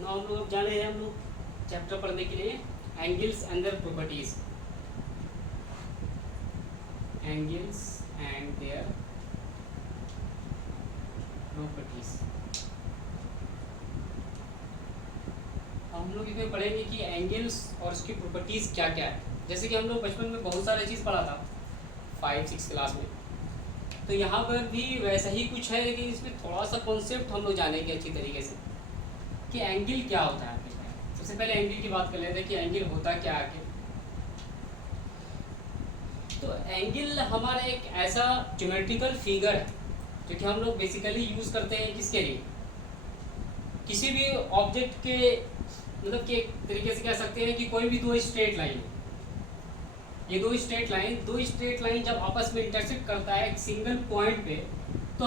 ना हम लोग अब जाने हैं हम लोग चैप्टर पढ़ने के लिए angles and their properties. Angles and their properties. हम लोग इसमें पढ़ेंगे कि एंगल्स और उसकी प्रॉपर्टीज क्या क्या है। जैसे कि हम लोग बचपन में बहुत सारी चीज़ पढ़ा था 5-6 क्लास में, तो यहाँ पर भी वैसा ही कुछ है, लेकिन इसमें थोड़ा सा कॉन्सेप्ट हम लोग जानेंगे अच्छी तरीके से कि एंगल क्या होता है। सबसे पहले एंगल की बात कर लेते हैं कि एंगल होता क्या है आखिर। तो एंगल हमारा एक ऐसा ज्योमेट्रिकल फिगर है जो कि हम लोग बेसिकली यूज़ करते हैं किसके लिए, किसी भी ऑब्जेक्ट के मतलब कि एक तरीके से कह सकते हैं कि कोई भी दो स्ट्रेट लाइन, ये दो स्ट्रेट लाइन जब आपस में इंटरसेक्ट करता है एक सिंगल पॉइंट पे, तो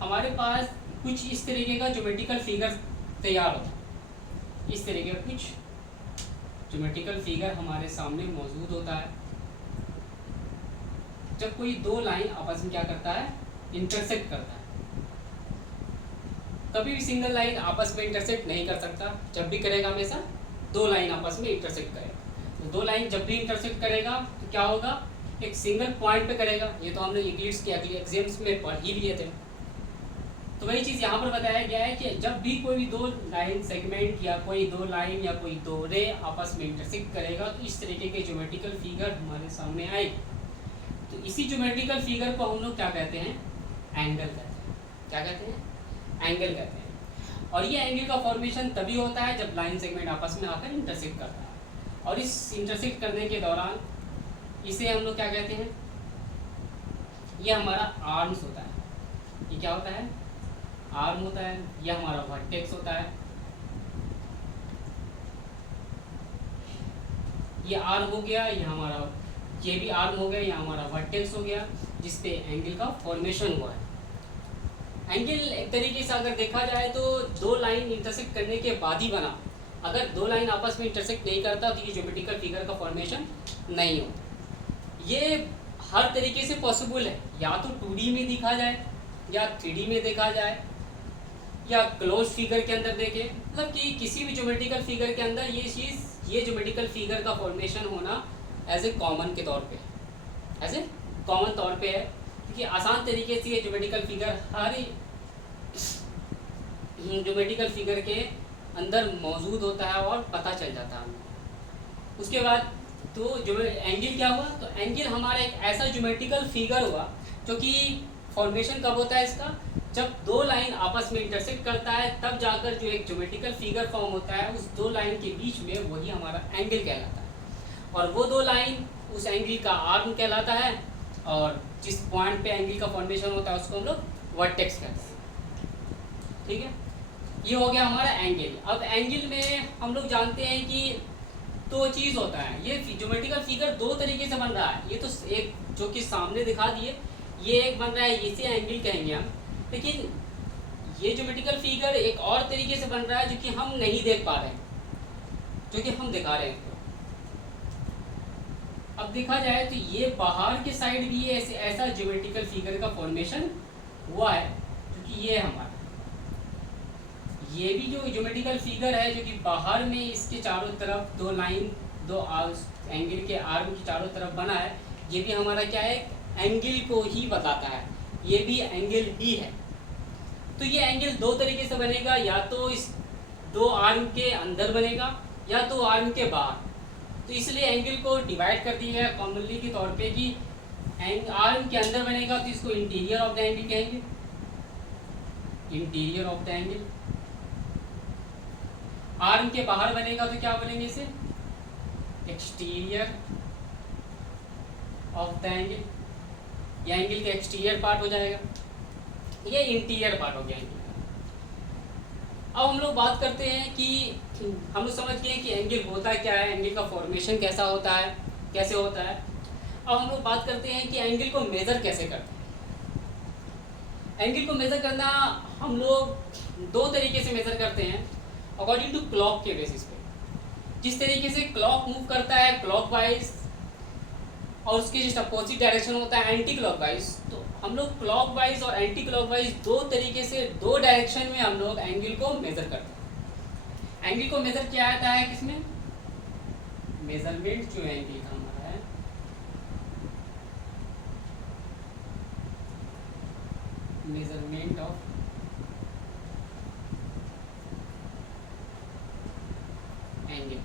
हमारे पास कुछ इस तरीके का ज्योमेट्रिकल फिगर तैयार होता है। इस तरीके का कुछ ज्योमेट्रिकल फिगर हमारे सामने मौजूद होता है जब कोई दो लाइन आपस में क्या करता है, इंटरसेक्ट करता है। कभी भी सिंगल लाइन आपस में इंटरसेक्ट नहीं कर सकता, जब भी करेगा हमेशा दो लाइन आपस में इंटरसेक्ट करेगा। तो दो लाइन जब भी इंटरसेक्ट करेगा तो क्या होगा, एक सिंगल पॉइंट पे करेगा। ये तो हमने इंग्लिश के अगले एग्जाम्स में पढ़ ही लिए थे। तो वही चीज़ यहाँ पर बताया गया है कि जब भी कोई भी दो लाइन सेगमेंट या कोई दो लाइन या कोई दो रे आपस में इंटरसेक्ट करेगा तो इस तरीके के ज्योमेट्रिकल फिगर हमारे सामने आएगी। तो इसी ज्योमेट्रिकल फिगर को हम लोग क्या कहते हैं, एंगल कहते हैं। क्या कहते हैं, एंगल कहते हैं। और ये एंगल का फॉर्मेशन तभी होता है जब लाइन सेगमेंट आपस में आकर इंटरसेक्ट करता है। और इस इंटरसेक्ट करने के दौरान इसे हम लोग क्या कहते हैं, ये हमारा आर्म्स होता है। ये क्या होता है, आर्म होता है। यह हमारा वर्टेक्स होता है। ये आर्म हो गया, ये हमारा, ये भी आर्म हो गया, ये हमारा वर्टेक्स हो गया जिसपे एंगल का फॉर्मेशन हुआ है। एंगल एक तरीके से अगर देखा जाए तो दो लाइन इंटरसेक्ट करने के बाद ही बना। अगर दो लाइन आपस में इंटरसेक्ट नहीं करता तो ये ज्योमेट्रिकल फिगर का फॉर्मेशन नहीं होता। ये हर तरीके से पॉसिबल है, या तो 2D में दिखा जाए या 3D में देखा जाए या क्लोज फिगर के अंदर देखें। मतलब कि किसी भी ज्योमेट्रिकल फिगर के अंदर ये चीज़, ये ज्योमेट्रिकल फिगर का फॉर्मेशन होना एज ए कॉमन के तौर पे, एज ए कॉमन तौर पे है, क्योंकि आसान तरीके से ये ज्योमेट्रिकल फिगर हर ज्योमेट्रिकल फिगर के अंदर मौजूद होता है और पता चल जाता है। उसके बाद तो जो एंगल क्या हुआ, तो एंगल हमारा एक ऐसा ज्योमेट्रिकल फिगर हुआ जो कि फॉर्मेशन कब होता है इसका, जब दो लाइन आपस में इंटरसेक्ट करता है तब जाकर जो एक ज्योमेट्रिकल फिगर फॉर्म होता है उस दो लाइन के बीच में, वही हमारा एंगल कहलाता है। और वो दो लाइन उस एंगल का आर्म कहलाता है, और जिस पॉइंट पे एंगल का फॉर्मेशन होता है उसको हम लोग वर्टेक्स कहते हैं। ठीक है, ये हो गया हमारा एंगल। अब एंगल में हम लोग जानते हैं कि दो चीज़ होता है। ये ज्योमेट्रिकल फिगर दो तरीके से बन रहा है। ये तो एक जो कि सामने दिखा दिए, ये एक बन रहा है, इसे एंगल कहेंगे हम। लेकिन ये ज्योमेट्रिकल फिगर एक और तरीके से बन रहा है जो कि हम नहीं देख पा रहे हैं, जो कि हम दिखा रहे हैं। अब देखा जाए तो ये बाहर के साइड भी ऐसे ऐसा ज्योमेट्रिकल फिगर का फॉर्मेशन हुआ है, क्योंकि ये हमारा, ये भी जो ज्योमेट्रिकल फिगर है जो कि बाहर में इसके चारों तरफ दो लाइन, दो एंगल के आर्म की चारों तरफ बना है, ये भी हमारा क्या है, एंगल को ही बताता है। ये भी एंगल ही है। तो ये एंगल दो तरीके से बनेगा, या तो इस दो आर्म के अंदर बनेगा या तो आर्म के बाहर। तो इसलिए एंगल को डिवाइड कर दिया है कॉमनली के तौर पे कि आर्म के अंदर बनेगा तो इसको इंटीरियर ऑफ द एंगल कहेंगे, interior of the angle. Arm के बाहर बनेगा तो क्या बोलेंगे इसे, एक्सटीरियर ऑफ द एंगल। यह एंगल का एक्सटीरियर पार्ट हो जाएगा, ये इंटीरियर पार्ट हो गया एंगल। अब हम लोग बात करते हैं कि हम लोग समझ गए कि एंगल होता क्या है, एंगल का फॉर्मेशन कैसा होता है, कैसे होता है। अब हम लोग बात करते हैं कि एंगल को मेज़र कैसे करते हैं। एंगल को मेज़र करना हम लोग दो तरीके से मेज़र करते हैं, अकॉर्डिंग टू क्लॉक के बेसिस पे। जिस तरीके से क्लॉक मूव करता है क्लॉकवाइज और उसके जस्ट अपोजिट डायरेक्शन होता है एंटी क्लॉकवाइज, तो हम लोग क्लॉकवाइज और एंटी क्लॉकवाइज दो तरीके से, दो डायरेक्शन में हम लोग एंगल को मेज़र करते हैं। एंगल को मेजर किया जाता है किसमें, मेजरमेंट जो एंगल का हमारा है, मेजरमेंट ऑफ एंगल।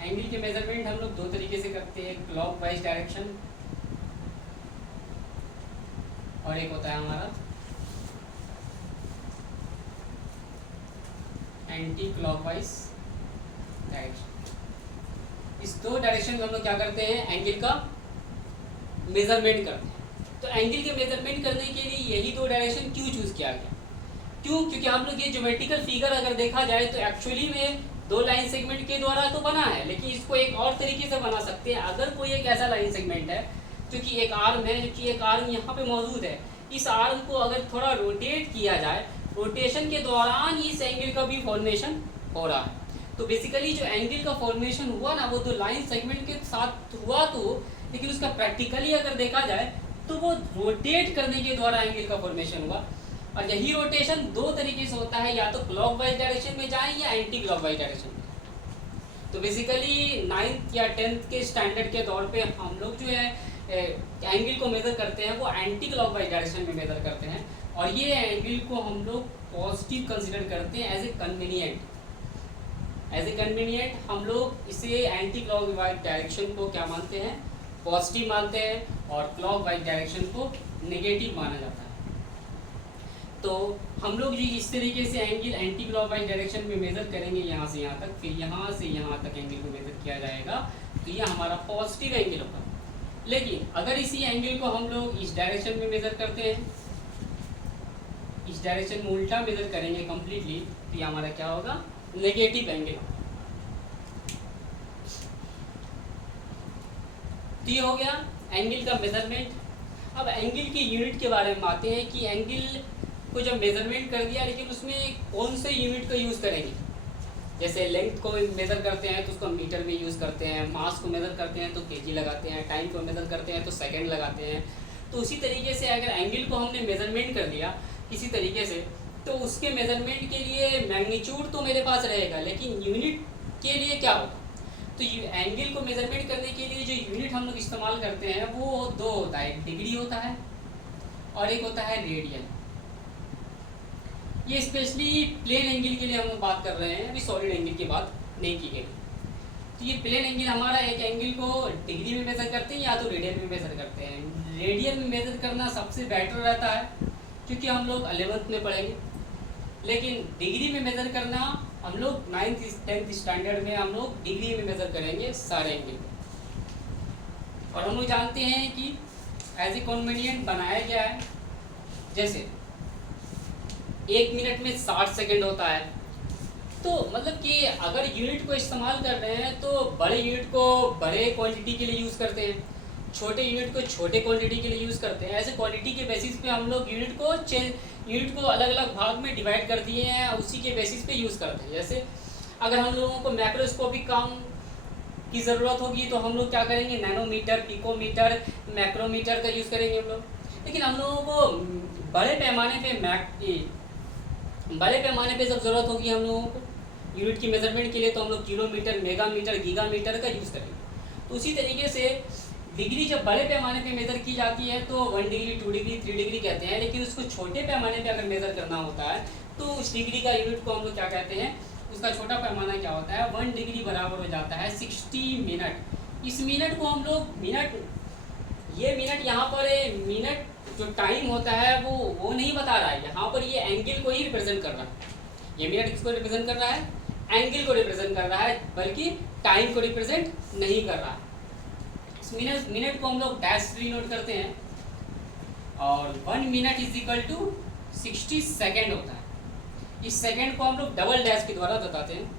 एंगल के मेजरमेंट हम लोग दो तरीके से करते हैं, क्लॉकवाइज डायरेक्शन और एक होता है हमारा एंटी क्लॉकवाइज डायरेक्शन। इस दो डायरेक्शन में हम लोग क्या करते हैं, एंगल का मेजरमेंट करते हैं। तो एंगल के मेजरमेंट करने के लिए यही दो डायरेक्शन क्यों चूज किया गया, क्यों, क्योंकि हम लोग ये ज्योमेट्रिकल फिगर अगर देखा जाए तो एक्चुअली में दो लाइन सेगमेंट के द्वारा तो बना है, लेकिन इसको एक और तरीके से बना सकते हैं। अगर कोई एक ऐसा लाइन सेगमेंट है जो कि एक आर्म है, जो कि एक आर्म यहाँ पे मौजूद है, इस आर्म को अगर थोड़ा रोटेट किया जाए, रोटेशन के दौरान इस एंगल का भी फॉर्मेशन हो रहा है। तो बेसिकली जो एंगल का फॉर्मेशन हुआ ना, वो दो लाइन सेगमेंट के साथ हुआ तो, लेकिन उसका प्रैक्टिकली अगर देखा जाए तो वो रोटेट करने के द्वारा एंगल का फॉर्मेशन हुआ। और यही रोटेशन दो तरीके से होता है, या तो क्लॉकवाइज डायरेक्शन में जाए या एंटी क्लॉकवाइज डायरेक्शन में। तो बेसिकली 9th या 10th के स्टैंडर्ड के तौर पे हम लोग जो है एंगल को मेजर करते हैं वो एंटी क्लॉकवाइज डायरेक्शन में मेजर करते हैं, और ये एंगल को हम लोग पॉजिटिव कंसिडर करते हैं as a convenient. As a convenient हम लोग इसे एंटी क्लॉकवाइज डायरेक्शन को क्या मानते हैं, पॉजिटिव मानते हैं, और क्लॉकवाइज डायरेक्शन को नेगेटिव माना जाता है। तो हम लोग जो इस तरीके से एंगल एंटी क्लॉकवाइज डायरेक्शन में मेजर करेंगे, यहाँ से यहाँ तक, फिर यहाँ से यहाँ तक एंगल को मेजर किया जाएगा, तो ये हमारा पॉजिटिव एंगल होगा। लेकिन अगर इसी एंगल को हम लोग इस डायरेक्शन में मेजर करते हैं, इस डायरेक्शन में उल्टा मेजर करेंगे कम्प्लीटली, तो ये हमारा क्या होगा, नेगेटिव एंगल। तो ये हो गया एंगल का मेजरमेंट। अब एंगल की यूनिट के बारे में आते हैं कि एंगल को जब मेजरमेंट कर दिया, लेकिन उसमें कौन से यूनिट का यूज़ करेंगे। जैसे लेंथ को मेज़र करते हैं तो उसको मीटर में यूज़ करते हैं, मास को मेज़र करते हैं तो केजी लगाते हैं, टाइम को मेज़र करते हैं तो सेकंड लगाते हैं। तो उसी तरीके से अगर एंगल को हमने मेजरमेंट कर लिया किसी तरीके से, तो उसके मेजरमेंट के लिए मैग्नीट्यूड तो मेरे पास रहेगा, लेकिन यूनिट के लिए क्या होगा। तो एंगल को मेजरमेंट करने के लिए जो यूनिट हम लोग इस्तेमाल करते हैं वो दो होता है, एक डिग्री होता है और एक होता है रेडियन। ये स्पेशली प्लेन एंगल के लिए हम लोग बात कर रहे हैं, अभी सॉलिड एंगल की बात नहीं की गई। तो ये प्लेन एंगल हमारा एक एंगल को डिग्री में मेज़र करते हैं या तो रेडियन में मेज़र करते हैं। रेडियन में मेज़र करना सबसे बेटर रहता है, क्योंकि हम लोग 11th में पढ़ेंगे। लेकिन डिग्री में मेज़र करना हम लोग 9th 10th स्टैंडर्ड में हम लोग डिग्री में मेज़र करेंगे सारे एंगल को। और हम लोग जानते हैं कि एज ए कन्वीनियंट बनाया गया है, जैसे 1 मिनट में 60 सेकंड होता है। तो मतलब कि अगर यूनिट को इस्तेमाल कर रहे हैं तो बड़े यूनिट को बड़े क्वांटिटी के लिए यूज़ करते हैं, छोटे यूनिट को छोटे क्वांटिटी के लिए यूज़ करते हैं। ऐसे क्वांटिटी के बेसिस पे हम लोग यूनिट को अलग अलग भाग में डिवाइड कर दिए हैं, उसी के बेसिस पे यूज़ करते हैं। जैसे अगर हम लोगों को मैक्रोस्कोपिक काम की ज़रूरत होगी तो हम लोग क्या करेंगे, नैनोमीटर, पिकोमीटर, मैक्रोमीटर का यूज़ करेंगे हम लोग। लेकिन हम लोगों को बड़े पैमाने पे जब ज़रूरत होगी हम लोगों को यूनिट की मेजरमेंट के लिए, तो हम लोग किलोमीटर, मेगामीटर, गीगामीटर का यूज़ करेंगे। तो उसी तरीके से डिग्री जब बड़े पैमाने पे मेज़र की जाती है तो 1 डिग्री, 2 डिग्री, 3 डिग्री कहते हैं। लेकिन उसको छोटे पैमाने पे अगर मेज़र करना होता है तो उस डिग्री का यूनिट को हम लोग क्या कहते हैं, उसका छोटा पैमाना क्या होता है, 1 डिग्री बराबर हो जाता है 60 मिनट। इस मिनट को हम लोग ये मिनट यहाँ पर मिनट जो टाइम होता है वो नहीं बता रहा है, यहाँ पर ये एंगल को ही रिप्रेजेंट कर रहा है। ये मिनट किसको रिप्रेजेंट कर रहा है, एंगल को रिप्रेजेंट कर रहा है, बल्कि टाइम को रिप्रेजेंट नहीं कर रहा है। इस मिनट को हम लोग डैश से नोट करते हैं, और 1 minute is equal to 60 second होता है। इस सेकेंड को हम लोग डबल डैश के द्वारा बताते हैं।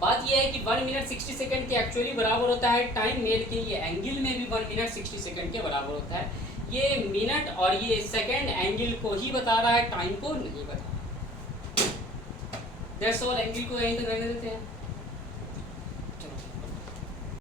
बात यह है कि 1 मिनट 60 सेकेंड के एक्चुअली बराबर होता है टाइम में, लेकिन ये एंगल में भी 1 मिनट 60 सेकेंड के बराबर होता है। ये मिनट और ये सेकेंड एंगल को ही बता रहा है, टाइम को नहीं बता रहा। दैट्स ऑल, एंगल को यहीं तक रहने देते हैं।